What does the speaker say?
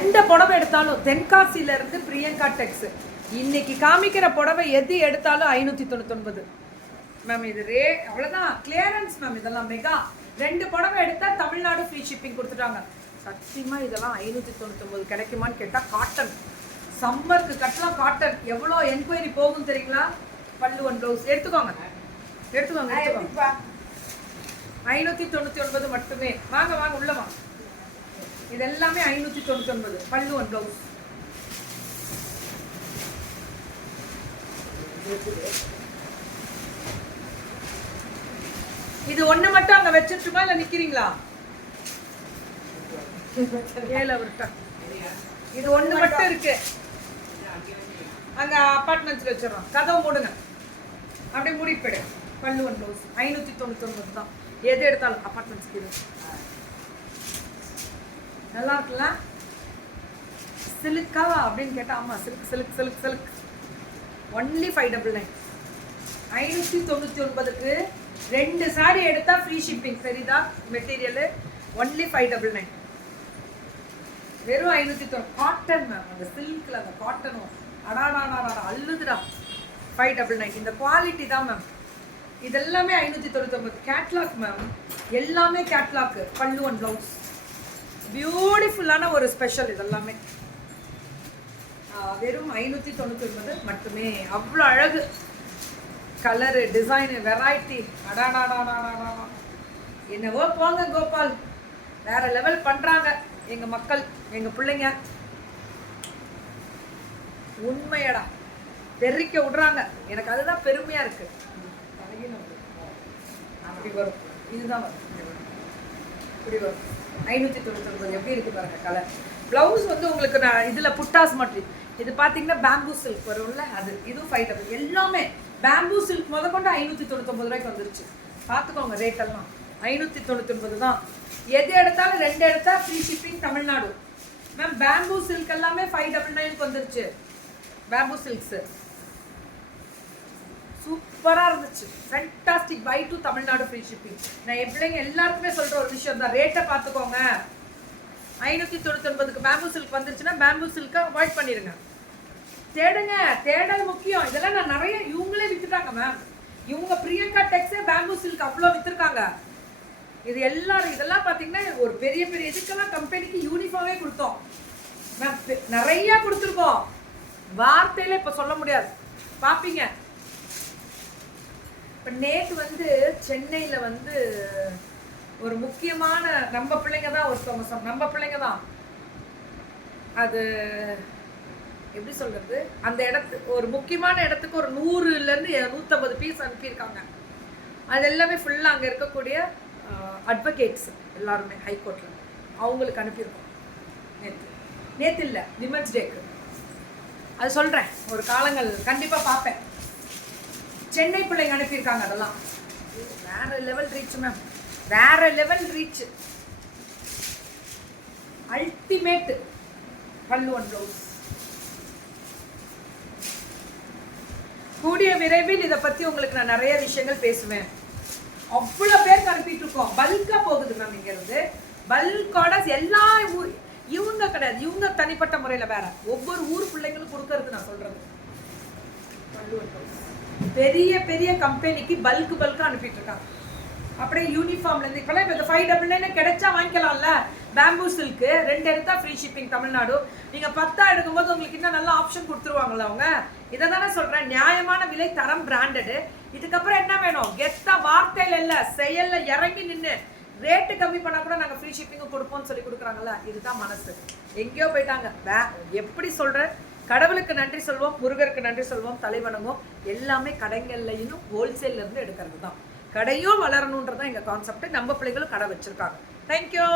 எந்த புடவை எடுத்தாலும் தென்காசியில இருந்து பிரியங்கா டெக்ஸ் இன்னைக்கு காமிக்கிற புடவை எது எடுத்தாலும் 599 மேம். இது அவ்வளோதான் கிளியரன்ஸ் மேம். இதெல்லாம் மெகா 2 புடவை எடுத்தா தமிழ்நாடு ஃப்ரீ ஷிப்பிங் கொடுத்துட்டாங்க. சத்தியமா இதெல்லாம் 599 கிடைக்குமான்னு கேட்டா காட்டன் சம்மருக்கு கட்டலாம். காட்டன் எவ்வளோ என்கொயரி போகும் தெரியுங்களா? பல்லு ஒன் ப்ளவுஸ் எடுத்துக்கோங்க 599 மட்டுமே. வாங்க வாங்க உள்ள வாங்க. இது எல்லாமே 599 பல்லு ஒன் ப்ளவுஸ். இது ஒண்ணு மட்டும் அங்க வச்சிட்டுமா இல்ல நிக்கிறீங்களா? இது ஒண்ணு மட்டும் இருக்கு அங்க அபார்ட்மெண்ட்ஸ்ல வச்சிடறோம். கதவு மூடுங்க, அப்படியே மூடிட்டு போயிடு. பல்லு ஒன் ப்ளவுஸ் 599 தான். எது எடுத்தாலும் அபார்ட்மெண்ட்ஸ்க்கு இது நல்லா இருக்குல்ல? சிலுக்கா அப்படின்னு கேட்டா ஆமா silk silk silk silk. Only 599. 599க்கு 2 sorry எடுத்தா ஃப்ரீ ஷிப்பிங். தெரியுதா மெட்டீரியல்? ஒன்லி 599. வெறும் 590. Cotton ma'am. அந்த சில்க்ல அந்த காட்டனும் அடாடாடா அள்ளுதுடா. 599. இந்த குவாலிட்டி தான் மேம். இதெல்லாமே 599. Catalogue ma'am. எல்லாமே கேட்லாக். Pallu one blouse. பியூட்டிஃபுல்லான ஒரு ஸ்பெஷல். இதெல்லாமே வெறும் 599 மட்டுமே. அவ்வளோ அழகு. Colour, design, variety. அடாடாடாடாடா என்னவோ போங்க கோபால், வேற லெவல் பண்றாங்க எங்க மக்கள், எங்க பிள்ளைங்க. உண்மையடா தெரிவிக்க விடுறாங்க. எனக்கு அதுதான் பெருமையா இருக்கு. அப்படி வரும். இதுதான் வரும். இப்படி வரும். 599 எப்படி இருக்கு பாருங்க கலர். பிளவுஸ் வந்து உங்களுக்கு நான் இதுல புட்டாஸ் மட்டும். இது பாத்தீங்கன்னா பேம்பூ சில்க் வரும்ல அது. இதுவும் 599. எல்லாமே பேம்பூ சில்க் முத கொண்டு 599 ரூபாய்க்கு வந்துருச்சு. பார்த்துக்கோங்க ரேட் எல்லாம் 599 தான். எது எடுத்தாலும் 2 எடுத்தா free shipping Tamil Nadu ma'am. Bamboo silk எல்லாமே 599க்கு வந்துருச்சு. பேம்பூ சில்க்ஸ் சூப்பரா இருந்துச்சு. Fantastic. Buy two Tamil Nadu free shipping. நான் என் பிள்ளைங்க எல்லாருக்குமே சொல்ற ஒரு விஷயம் தான், ரேட்டை பார்த்துக்கோங்க. 599க்கு பேம்பூ சில்க் வந்துருச்சுன்னா பேம்பூ சில்கை அவாய்ட் பண்ணிடுங்க. தேடுங்க, தேடல் முக்கியம். இதெல்லாம் நான் நிறைய இவங்களே வித்துட்டாங்க மேம். இவங்க பிரியங்கா டெக்ஸே பேம்பூ சில்க் அவ்வளோ வித்துருக்காங்க. இது எல்லாரும் இதெல்லாம் பார்த்தீங்கன்னா ஒரு பெரிய பெரிய இதுக்கெல்லாம் கம்பெனிக்கு யூனிஃபார்மே கொடுத்தோம் மேம். நிறைய கொடுத்துருக்கோம். வார்த்தையில இப்போ சொல்ல முடியாது. பார்ப்பீங்க. இப்போ நேற்று வந்து சென்னையில் வந்து ஒரு முக்கியமான நம்ம பிள்ளைங்க தான் ஒருத்தவங்க நம்ம பிள்ளைங்க தான் அது எப்படி சொல்றது, அந்த இடத்துக்கு ஒரு முக்கியமான இடத்துக்கு ஒரு 100லேருந்து 150 பீஸ் அனுப்பியிருக்காங்க. அது எல்லாமே ஃபுல்லாக அங்கே இருக்கக்கூடிய அட்வொகேட்ஸ் எல்லாருமே ஹைகோர்ட்டில் அவங்களுக்கு அனுப்பியிருக்கோம். நேற்று இல்லை, விமன்ஸ் டேக்கு. அது சொல்கிறேன், ஒரு காலங்கள் கண்டிப்பாக பார்ப்பேன். சென்னை பிள்ளைங்க அனுப்பியிருக்காங்க. அதெல்லாம் வேற லெவல் ரீச் மேம். வேற லெவல் ரீச். அல்டிமேட். பல்லு ஒன் ப்ளவுஸ். கூடிய விரைவில் இதை பத்தி உங்களுக்கு நான் நிறைய விஷயங்கள் பேசுவேன். அவ்வளோ பேருக்கு அனுப்பிட்டு இருக்கோம். பல்கா போகுது மேம். இங்க இருந்து பல்க் ஆர்டர்ஸ் எல்லா ஊர். இவங்க கிடையாது, இவங்க தனிப்பட்ட முறையில வேற. ஒவ்வொரு ஊர் பிள்ளைங்களும் கொடுக்கறது நான் சொல்றது. பெரிய பெரிய கம்பெனிக்கு பல்கா அனுப்பிட்டு இருக்காங்க. அப்படியே யூனிஃபார்ம்ல இருந்து இப்பெல்லாம் இப்போ 599 கிடைச்சா வாங்கிக்கலாம்ல. பேம்பூ சில்க் 2 எடுத்தா ஃப்ரீ ஷிப்பிங் தமிழ்நாடு. நீங்க 10 எடுக்கும்போது உங்களுக்கு இன்னும் நல்ல ஆப்ஷன் கொடுத்துருவாங்களா அவங்க. இதை தானே சொல்றேன், நியாயமான விலை, தரம், பிராண்டடு. இதுக்கப்புறம் என்ன வேணும்? கெத்தா வார்த்தையில இல்ல செயல்ல இறங்கி நின்று ரேட்டு கம்மி பண்ணா கூட நாங்க ஃப்ரீ ஷிப்பிங் கொடுப்போம்னு சொல்லி கொடுக்குறாங்கல்ல. இதுதான் மனசு. எங்கேயோ போயிட்டாங்க. எப்படி சொல்றேன், கடவுளுக்கு நன்றி சொல்வோம், முருகருக்கு நன்றி சொல்வோம், தலைவணங்கும். எல்லாமே கடைகள்லையும் ஹோல்சேல்ல இருந்து எடுக்கிறது தான். கடையும் வளரணுன்றதான் எங்க கான்செப்ட். நம்ம பிள்ளைகளும் கடை வச்சிருக்காங்க. தேங்க்யூ.